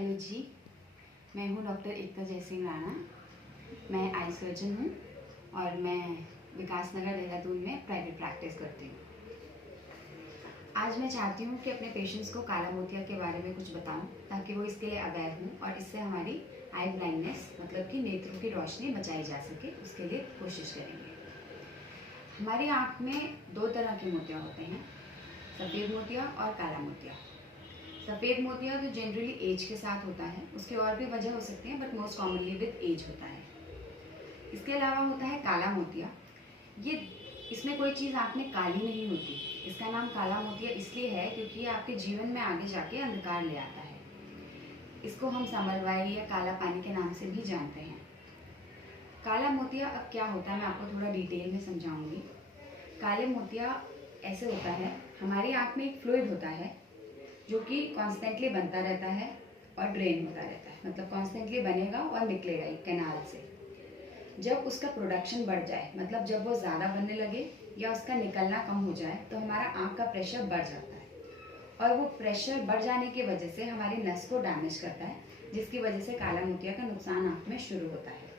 Hello जी, मैं हूँ doctor एकता जयसिंह राणा। मैं आई सर्जन हूँ और मैं विकास नगर देहरादून में प्राइवेट प्रैक्टिस करती हूँ। आज मैं चाहती हूँ कि अपने पेशेंट्स को काला मोतिया के बारे में कुछ बताऊँ ताकि वो इसके लिए अवेयर हों और इससे हमारी आई ब्लाइंडनेस मतलब कि नेत्रों की रोशनी बचाई जा सके, उसके लिए कोशिश करेंगे। हमारी आँख में दो तरह के मोतिया होते हैं, सफ़ेद मोतिया और काला मोतिया। सफ़ेद मोतिया तो जनरली एज के साथ होता है, उसकी और भी वजह हो सकती है but most commonly with age होता है। इसके अलावा होता है काला मोतिया। ये इसमें कोई चीज़ आँख में काली नहीं होती। इसका नाम काला मोतिया इसलिए है क्योंकि ये आपके जीवन में आगे जाके अंधकार ले आता है। इसको हम समरवाई या काला पानी के नाम से भी जानते हैं। काला मोतिया अब क्या होता है मैं आपको थोड़ा डिटेल में समझाऊंगी। काले मोतिया ऐसे होता है, हमारी आँख में एक फ्लूइड होता है जो कि कॉन्स्टेंटली बनता रहता है और ड्रेन होता रहता है, मतलब कॉन्स्टेंटली बनेगा और निकलेगा एक कैनाल से। जब उसका प्रोडक्शन बढ़ जाए, मतलब जब वो ज़्यादा बनने लगे या उसका निकलना कम हो जाए तो हमारा आँख का प्रेशर बढ़ जाता है और वो प्रेशर बढ़ जाने की वजह से हमारी नस को डैमेज करता है, जिसकी वजह से काला मोतिया का नुकसान आँख में शुरू होता है।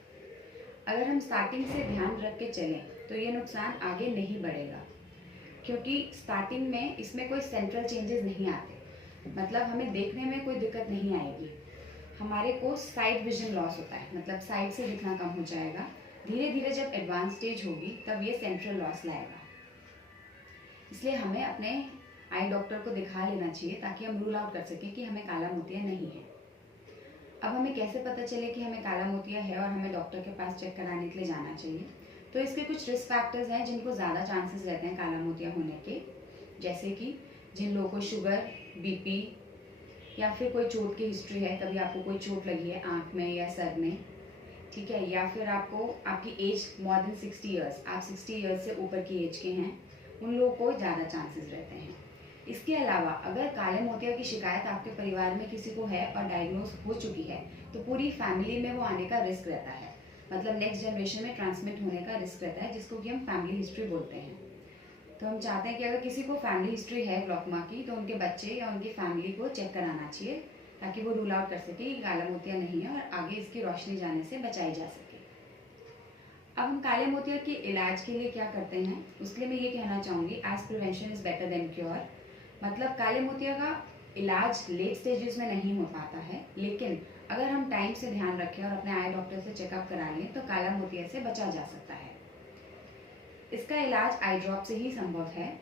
अगर हम स्टार्टिंग से ध्यान रख के चलें तो ये नुकसान आगे नहीं बढ़ेगा, क्योंकि स्टार्टिंग में इसमें कोई सेंट्रल चेंजेस नहीं आते, मतलब हमें देखने में कोई दिक्कत नहीं आएगी। हमारे को साइड विजन लॉस होता है, मतलब साइड से दिखना कम हो जाएगा। धीरे धीरे जब एडवांस स्टेज होगी तब ये सेंट्रल लॉस लाएगा। इसलिए हमें अपने आई डॉक्टर को दिखा लेना चाहिए ताकि हम रूल आउट कर सकें कि हमें काला मोतिया नहीं है। अब हमें कैसे पता चले कि हमें काला मोतिया है और हमें डॉक्टर के पास चेक कराने के लिए जाना चाहिए? तो इसके कुछ रिस्क फैक्टर्स हैं जिनको ज़्यादा चांसेस रहते हैं काला मोतिया होने के, जैसे कि जिन लोगों को शुगर, बीपी या फिर कोई चोट की हिस्ट्री है, कभी आपको कोई चोट लगी है आँख में या सर में, ठीक है, या फिर आपको आपकी एज मोर देन 60 ईयर्स, आप 60 ईयर्स से ऊपर की एज के हैं, उन लोगों को ज़्यादा चांसेस रहते हैं। इसके अलावा अगर काले मोतिया की शिकायत आपके परिवार में किसी को है और डायग्नोज हो चुकी है तो पूरी फैमिली में वो आने का रिस्क रहता है, मतलब नेक्स्ट जनरेशन में ट्रांसमिट होने का रिस्क रहता है, जिसको कि हम फैमिली हिस्ट्री बोलते हैं। तो हम चाहते हैं कि अगर किसी को फैमिली हिस्ट्री है ग्लॉकमा की तो उनके बच्चे या उनकी फैमिली को चेक कराना चाहिए ताकि वो रूल आउट कर सके कि काला मोतिया नहीं है और आगे इसकी रोशनी जाने से बचाई जा सके। अब हम काले मोतिया के इलाज के लिए क्या करते हैं, उसके लिए मैं ये कहना चाहूँगी, as prevention is better than cure. मतलब काले मोतिया का इलाज लेट स्टेजेस में नहीं हो पाता है, लेकिन अगर हम टाइम से ध्यान रखें और अपने आई डॉक्टर से चेकअप करा लें तो काला मोतिया से बचा जा सकता है। इसका इलाज आई ड्रॉप से ही संभव है